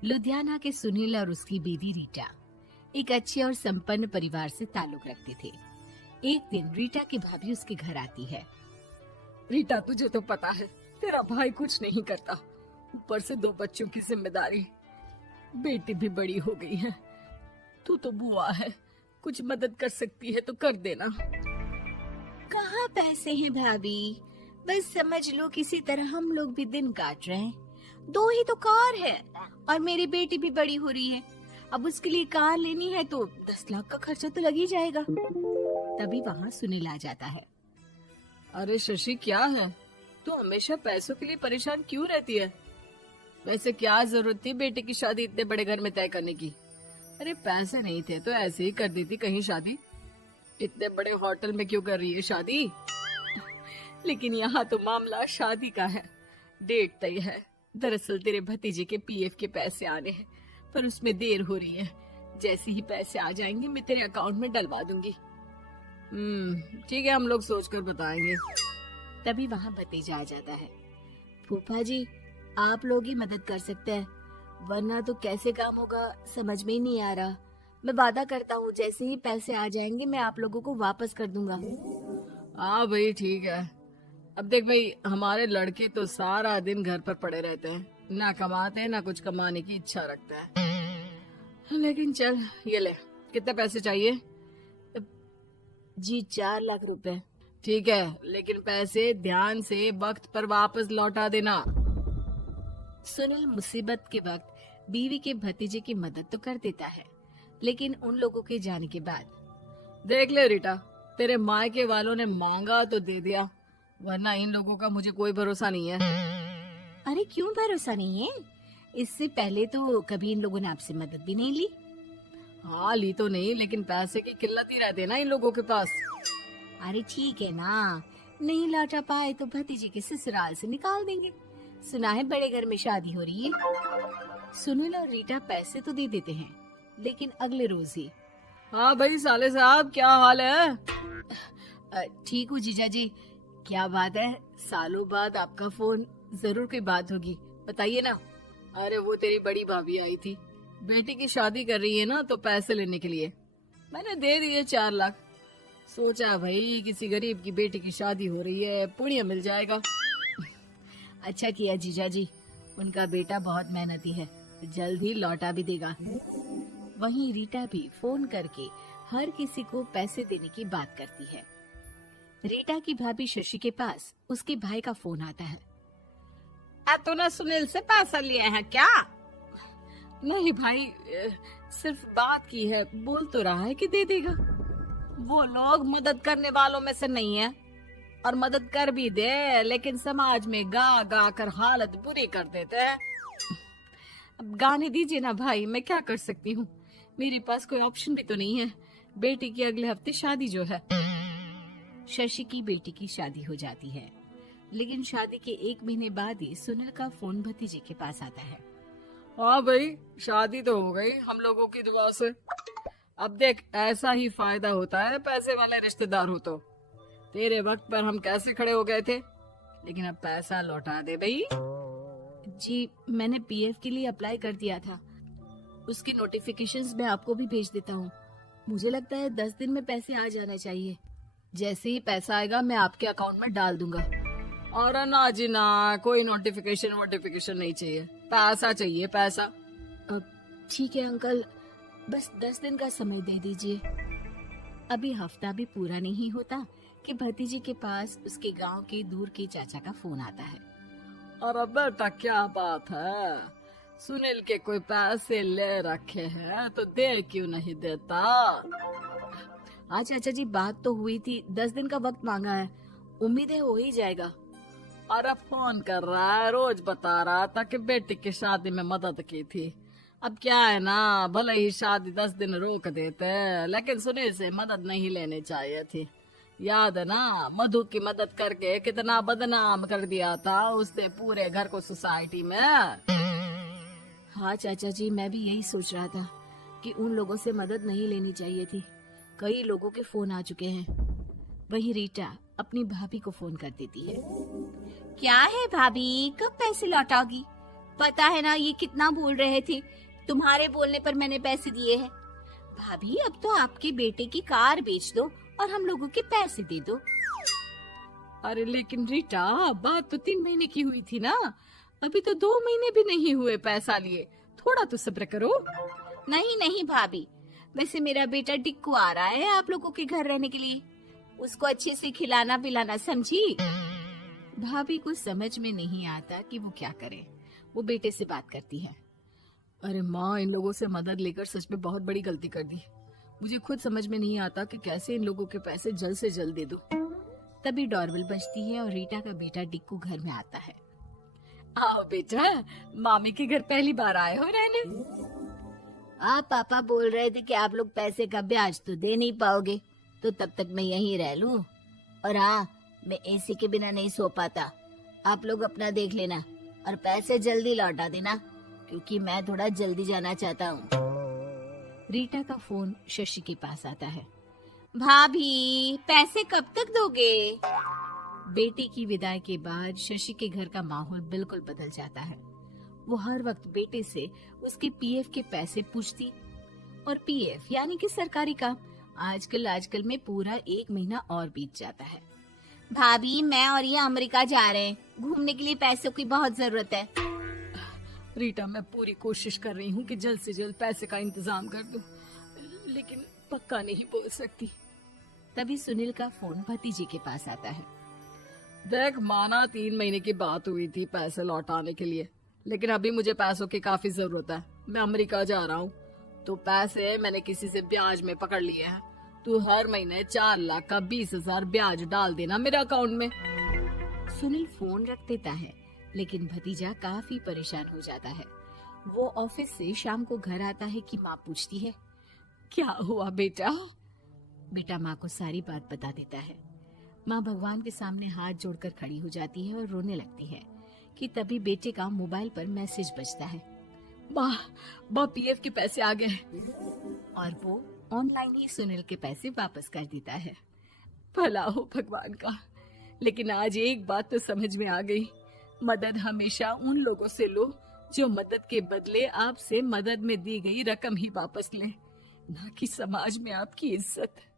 लुधियाना के सुनील और उसकी बीवी रीटा एक अच्छे और संपन्न परिवार से ताल्लुक रखते थे। एक दिन रीटा की भाभी उसके घर आती है। रीटा, तुझे तो पता है तेरा भाई कुछ नहीं करता, ऊपर से 2 बच्चों की जिम्मेदारी, बेटी भी बड़ी हो गई है। तू तो बुआ है, कुछ मदद कर सकती है तो कर देना। कहाँ पैसे हैं भाभी, बस समझ लो किसी तरह हम लोग भी दिन काट रहे हैं। 2 ही तो कार है और मेरी बेटी भी बड़ी हो रही है। अब उसके लिए कार लेनी है तो 10 लाख का खर्चा तो लग ही जाएगा। तभी वहाँ सुनील आ जाता है। अरे शशि, क्या है, तू हमेशा पैसों के लिए परेशान क्यों रहती है? वैसे क्या जरूरत थी बेटी की शादी इतने बड़े घर में तय करने की? अरे पैसे नहीं थे तो ऐसे ही कर देती कहीं शादी। इतने बड़े होटल में क्यों कर रही है शादी? लेकिन यहाँ तो मामला शादी का है, डेट तय है। दरअसल तेरे भतीजे के पीएफ के पैसे आने हैं, पर उसमें देर हो रही है। जैसे ही पैसे आ जाएंगे मैं तेरे अकाउंट में डलवा दूंगी। ठीक है, हम लोग सोचकर बताएंगे। तभी वहाँ भतीजा आ जाता है। फूफा जी, आप लोग ही मदद कर सकते हैं, वरना तो कैसे काम होगा समझ में ही नहीं आ रहा। मैं वादा करता हूँ जैसे ही पैसे आ जाएंगे मैं आप लोगों को वापस कर दूंगा। हाँ भाई, ठीक है। अब देख भाई, हमारे लड़के तो सारा दिन घर पर पड़े रहते हैं, ना कमाते हैं ना कुछ कमाने की इच्छा रखते हैं। लेकिन चल, ये ले, कितने पैसे चाहिए? जी 4 लाख रुपए। ठीक है, लेकिन पैसे ध्यान से वक्त पर वापस लौटा देना। सुनील मुसीबत के वक्त बीवी के भतीजे की मदद तो कर देता है, लेकिन उन लोगों के जाने के बाद देख ले रीटा, तेरे मायके वालों ने मांगा तो दे दिया, वरना इन लोगों का मुझे कोई भरोसा नहीं है। अरे क्यों भरोसा नहीं है? इससे पहले तो कभी इन लोगों ने आपसे मदद भी नहीं ली। हाँ, ली तो नहीं, लेकिन पैसे की किल्लत ही रहती है ना इन लोगों के पास। अरे ठीक है ना, नहीं लौटा पाए तो भतीजे के ससुराल से निकाल देंगे। सुना है बड़े घर में शादी हो रही है। सुनील और रीटा पैसे तो दे देते हैं, लेकिन अगले रोज ही। हाँ भाई साले साहब, क्या हाल है? ठीक हूँ जीजा जी। क्या बात है, सालों बाद आपका फोन, जरूर कोई बात होगी, बताइए ना। अरे वो तेरी बड़ी भाभी आई थी, बेटी की शादी कर रही है ना, तो पैसे लेने के लिए मैंने दे दिए 4 लाख। सोचा भाई किसी गरीब की बेटी की शादी हो रही है, पुण्य मिल जाएगा। अच्छा किया जीजा जी, उनका बेटा बहुत मेहनती है, जल्द ही लौटा भी देगा। वहीं रीटा भी फोन करके हर किसी को पैसे देने की बात करती है। रीटा की भाभी शशि के पास उसके भाई का फोन आता है। तूने सुनील से पैसा लिया है क्या? नहीं भाई, सिर्फ बात की है, बोल तो रहा है कि दे देगा। वो लोग मदद करने वालों में से नहीं है, और मदद कर भी दे लेकिन समाज में गा गा कर हालत बुरी कर देते हैं। अब गाने दीजिए ना भाई, मैं क्या कर सकती हूँ, मेरे पास कोई ऑप्शन भी तो नहीं है। बेटी की अगले हफ्ते शादी जो है। शशि की बेटी की शादी हो जाती है, लेकिन शादी के 1 महीने बाद ही सुनील का फोन भतीजे के पास आता है। हाँ भाई, शादी तो हो गई हम लोगों की दुआ से। अब देख, ऐसा ही फायदा होता है पैसे वाले रिश्तेदार हो तो। तेरे वक्त पर हम कैसे खड़े हो गए थे, लेकिन अब पैसा लौटा दे भाई। जी, मैंने पीएफ के लिए अप्लाई कर दिया था, उसकी नोटिफिकेशंस मैं आपको भी भेज देता हूँ। मुझे लगता है 10 दिन में पैसे आ जाना चाहिए। जैसे ही पैसा आएगा मैं आपके अकाउंट में डाल दूंगा। और ना जी ना, कोई नोटिफिकेशन नहीं चाहिए, पैसा चाहिए, पैसा। ठीक है अंकल, बस 10 दिन का समय दे दीजिए। अभी हफ्ता भी पूरा नहीं होता कि भतीजे के पास उसके गांव के दूर के चाचा का फोन आता है। अरे बेटा, क्या बात है, सुनील के कोई पैसे ले रखे हैं तो दे क्यों नहीं देता? हाँ चाचा जी, बात तो हुई थी, 10 दिन का वक्त मांगा है, उम्मीद है हो ही जाएगा। अरे फोन कर रहा है, रोज बता रहा था कि बेटी की शादी में मदद की थी। अब क्या है ना, भले ही शादी 10 दिन रोक देते, लेकिन सुनील से मदद नहीं लेनी चाहिए थी। याद है ना, मधु की मदद करके कितना बदनाम कर दिया था उसने पूरे घर को सोसाइटी में। हाँ चाचा जी, मैं भी यही सोच रहा था कि उन लोगों से मदद नहीं लेनी चाहिए थी। कई लोगों के फोन आ चुके हैं। वहीं रीटा अपनी भाभी को फोन कर देती है। क्या है भाभी, कब पैसे लौटाओगी? पता है ना ये कितना बोल रहे थे, तुम्हारे बोलने पर मैंने पैसे दिए हैं। भाभी अब तो आपके बेटे की कार बेच दो और हम लोगों के पैसे दे दो। अरे लेकिन रीटा, बात तो 3 महीने की हुई थी ना, अभी तो 2 महीने भी नहीं हुए पैसा लिए, थोड़ा तो सब्र करो। नहीं नहीं भाभी, वैसे मेरा बेटा टिक्कू आ रहा है आप लोगों के घर रहने के लिए, उसको अच्छे से खिलाना पिलाना, समझी। भाभी को समझ में नहीं आता कि वो क्या करे। वो बेटे से बात करती है। अरे माँ, इन लोगों से मदद लेकर सच में बहुत बड़ी गलती कर दी। मुझे खुद समझ में नहीं आता कि कैसे इन लोगों के पैसे जल्द से जल्द दे दूं। तभी डोरबेल बजती है और रीटा का बेटा टिक्कू घर में आता है। आओ बेटा, मामी के घर पहली बार आए हो रहने। आप पापा बोल रहे थे कि आप लोग पैसे का ब्याज तो दे नहीं पाओगे, तो तब तक मैं यहीं रह लूं। और हाँ, मैं एसी के बिना नहीं सो पाता। आप लोग अपना देख लेना और पैसे जल्दी लौटा देना, क्योंकि मैं थोड़ा जल्दी जाना चाहता हूँ। रीटा का फोन शशि के पास आता है। भाभी, पैसे कब तक दोगे? बेटे की विदाई के बाद शशि के घर का माहौल बिल्कुल बदल जाता है। वो हर वक्त बेटे से उसके पीएफ के पैसे पूछती, और पीएफ यानी कि सरकारी काम। आजकल में पूरा 1 महीना और बीत जाता है। भाभी, मैं और ये अमेरिका जा रहे हैं, घूमने के लिए पैसों की बहुत जरूरत है। रीटा, मैं पूरी कोशिश कर रही हूँ कि जल्द से जल्द पैसे का इंतजाम कर दूं, लेकिन पक्का नहीं बोल सकती। तभी सुनील का फोन भतीजे के पास आता है। देख माना 3 महीने की बात हुई थी पैसे लौटाने के लिए, लेकिन अभी मुझे पैसों की काफी जरूरत है। मैं अमेरिका जा रहा हूँ, तो पैसे मैंने किसी से ब्याज में पकड़ लिए हैं। तू हर महीने 4 लाख का 20,000 ब्याज डाल देना मेरे अकाउंट में। सुनील फोन रख देता है, लेकिन भतीजा काफी परेशान हो जाता है। वो ऑफिस से शाम को घर आता है कि माँ पूछती है, क्या हुआ बेटा? बेटा माँ को सारी बात बता देता है। माँ भगवान के सामने हाथ जोड़कर खड़ी हो जाती है और रोने लगती है कि तभी बेटे का मोबाइल पर मैसेज बजता है। माँ, पीएफ के पैसे आ गए। और वो ऑनलाइन ही सुनील के पैसे वापस कर देता है। भला हो भगवान का। लेकिन आज एक बात तो समझ में आ गई, मदद हमेशा उन लोगों से लो जो मदद के बदले आपसे मदद में दी गई रकम ही वापस लें, ना कि समाज में आपकी इज्जत।